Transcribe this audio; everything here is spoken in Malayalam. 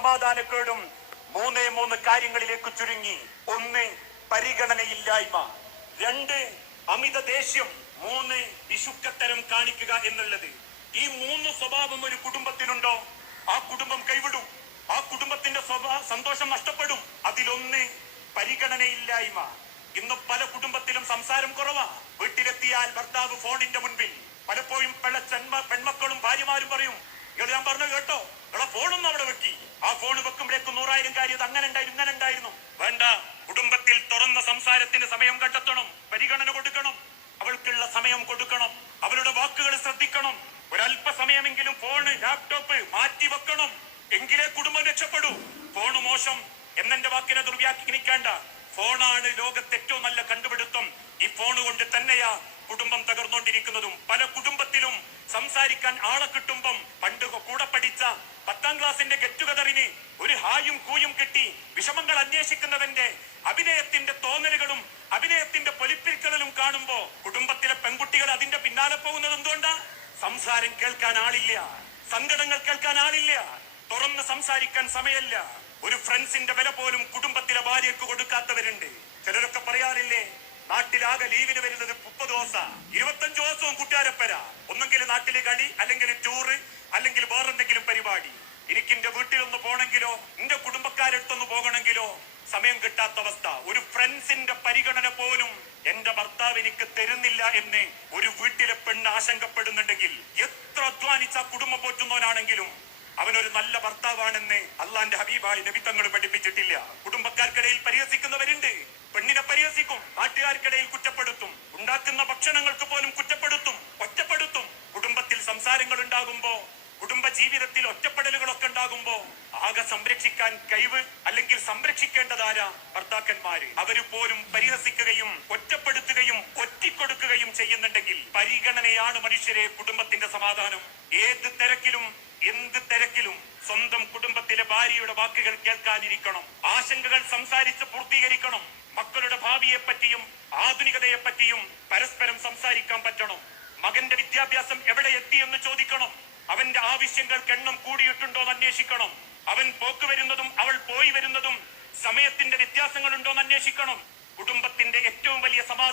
സമാധാനക്കേടും മൂന്ന് കാര്യങ്ങളിലേക്ക് ചുരുങ്ങി. ഒന്ന്, പരിഗണനയില്ലായ്മ. രണ്ട്, അമിത ദേഷ്യം. മൂന്ന്, പിശുക്കത്തരം കാണിക്കുക എന്നുള്ളത്. ഈ മൂന്ന് സ്വഭാവം ഒരു കുടുംബത്തിനുണ്ടോ, ആ കുടുംബം കൈവിടും. ആ കുടുംബത്തിന്റെ സന്തോഷം നഷ്ടപ്പെടും. അതിലൊന്ന് പരിഗണനയില്ലായ്മ. ഇന്ന് പല കുടുംബത്തിലും സംസാരം കുറവാ. വീട്ടിലെത്തിയാൽ ഭർത്താവ് ഫോണിന്റെ മുൻപിൽ. പലപ്പോഴും പെൺമക്കളും ഭാര്യമാരും പറയും, ഞാൻ പറഞ്ഞു കേട്ടോ, നിങ്ങളെ ഫോണൊന്നും അവിടെ വെക്കി. ആ ഫോൺ വെക്കുമ്പോഴേക്കും 100,000 കാര്യം അങ്ങനെ ഉണ്ടായിരുന്നു ഇങ്ങനെ ഉണ്ടായിരുന്നു. വേണ്ട, കുടുംബത്തിൽ തുറന്ന സംസാരത്തിന് സമയം കണ്ടെത്തണം, പരിഗണന കൊടുക്കണം, അവൾക്കുള്ള സമയം കൊടുക്കണം, അവരുടെ വാക്കുകൾ ശ്രദ്ധിക്കണം. ഒരല്പസമയമെങ്കിലും ഫോണ് ലാപ്ടോപ്പ് മാറ്റി വെക്കണം, എങ്കിലേ കുടുംബം രക്ഷപ്പെടൂ. ഫോണ് മോശം എന്നെ വാക്കിനെ ദുർവ്യാഖ്യാനിക്കേണ്ട. ഫോണാണ് ലോകത്തെ ഏറ്റവും നല്ല കണ്ടുപിടുത്തം. ഈ ഫോണ് കൊണ്ട് തന്നെയാ കുടുംബം തകർന്നുകൊണ്ടിരിക്കുന്നതും. പല കുടുംബത്തിലും സംസാരിക്കാൻ ആളെ കിട്ടുമ്പം പണ്ട് കൂടെ പഠിച്ച 10ാം ക്ലാസിന്റെ ഗെറ്റുഗതറിന് ഒരു ഹായും കൂയും കിട്ടി വിഷമങ്ങൾ അന്വേഷിക്കുന്നതിന്റെ അഭിനയത്തിന്റെ തോന്നലുകളും അഭിനയത്തിന്റെ പൊലിപ്പിക്കലും കാണുമ്പോ കുടുംബത്തിലെ പെൺകുട്ടികൾ അതിന്റെ പിന്നാലെ പോകുന്നത് എന്തുകൊണ്ടാ? സംസാരം കേൾക്കാൻ ആളില്ല, സങ്കടങ്ങൾ കേൾക്കാൻ ആളില്ല, തുറന്ന് സംസാരിക്കാൻ സമയമില്ല. ഒരു ഫ്രണ്ട്സിന്റെ വില പോലും കുടുംബത്തിലെ ഭാര്യയ്ക്ക് കൊടുക്കാത്തവരുണ്ട്. ചിലരൊക്കെ പറയാറില്ലേ, നാട്ടിലാകെ ലീവിന് വരുന്നത് 30 ദിവസം, 25 ദിവസവും കൂട്ടുകാരപ്പര. ഒന്നെങ്കിൽ നാട്ടില് കളി, അല്ലെങ്കിൽ ടൂറ്, അല്ലെങ്കിൽ വേറെന്തെങ്കിലും പരിപാടി. എനിക്ക് എന്റെ വീട്ടിലൊന്ന് പോകണമെങ്കിലോ എന്റെ കുടുംബക്കാരെടുത്തൊന്ന് പോകണമെങ്കിലോ സമയം കിട്ടാത്ത അവസ്ഥ. ഒരു ഫ്രണ്ട്സിന്റെ പരിഗണന പോലും എന്റെ ഭർത്താവ് എനിക്ക് തരുന്നില്ല എന്ന് ഒരു വീട്ടിലെ പെണ്ണ് ആശങ്കപ്പെടുന്നുണ്ടെങ്കിൽ, എത്ര അധ്വാനിച്ച കുടുംബം പോറ്റുന്നവനാണെങ്കിലും അവനൊരു നല്ല ഭർത്താവാണെന്ന് അള്ളാന്റെ ഹബീബായി നബി തങ്ങൾ പഠിപ്പിച്ചിട്ടില്ല. കുടുംബക്കാർക്കിടയിൽ പരിഹസിക്കുന്നവരുണ്ട്, പെണ്ണിനെ പരിഹസിക്കും, നാട്ടുകാർക്കിടയിൽ കുറ്റപ്പെടുത്തും, ഉണ്ടാക്കുന്ന ഭക്ഷണങ്ങൾക്ക് പോലും കുറ്റപ്പെടുത്തും, ഒറ്റപ്പെടുത്തും. കുടുംബത്തിൽ സംസാരങ്ങൾ ഉണ്ടാകുമ്പോ, കുടുംബ ജീവിതത്തിൽ ഒറ്റപ്പെടലുകളൊക്കെ ഉണ്ടാകുമ്പോ ആകെ സംരക്ഷിക്കാൻ കഴിവ് അല്ലെങ്കിൽ സംരക്ഷിക്കേണ്ടതാരാ? ഭർത്താക്കന്മാര്. അവര് പോലും പരിഹസിക്കുകയും ഒറ്റപ്പെടുത്തുകയും ഒറ്റിക്കൊടുക്കുകയും ചെയ്യുന്നുണ്ടെങ്കിൽ പരിഗണനയാണ് മനുഷ്യരെ കുടുംബത്തിന്റെ സമാധാനം. ഏത് തിരക്കിലും എന്ത് തിരക്കിലും സ്വന്തം കുടുംബത്തിലെ ഭാര്യയുടെ വാക്കുകൾ കേൾക്കാനിരിക്കണം, ആശങ്കകൾ സംസാരിച്ച് പൂർത്തീകരിക്കണം. മക്കളുടെ ഭാവിയെപ്പറ്റിയും ആധുനികതയെപ്പറ്റിയും പരസ്പരം സംസാരിക്കാൻ പറ്റണം. മകന്റെ വിദ്യാഭ്യാസം എവിടെ എത്തിയെന്ന് ചോദിക്കണം. അവന്റെ ആവശ്യങ്ങൾക്ക് എണ്ണം കൂടിയിട്ടുണ്ടോ എന്ന് അന്വേഷിക്കണം. അവൻ പോക്ക് വരുന്നതും അവൾ പോയി വരുന്നതും സമയത്തിന്റെ വ്യത്യാസങ്ങളുണ്ടോ എന്ന് അന്വേഷിക്കണം. കുടുംബത്തിന്റെ ഏറ്റവും വലിയ സമാധാനം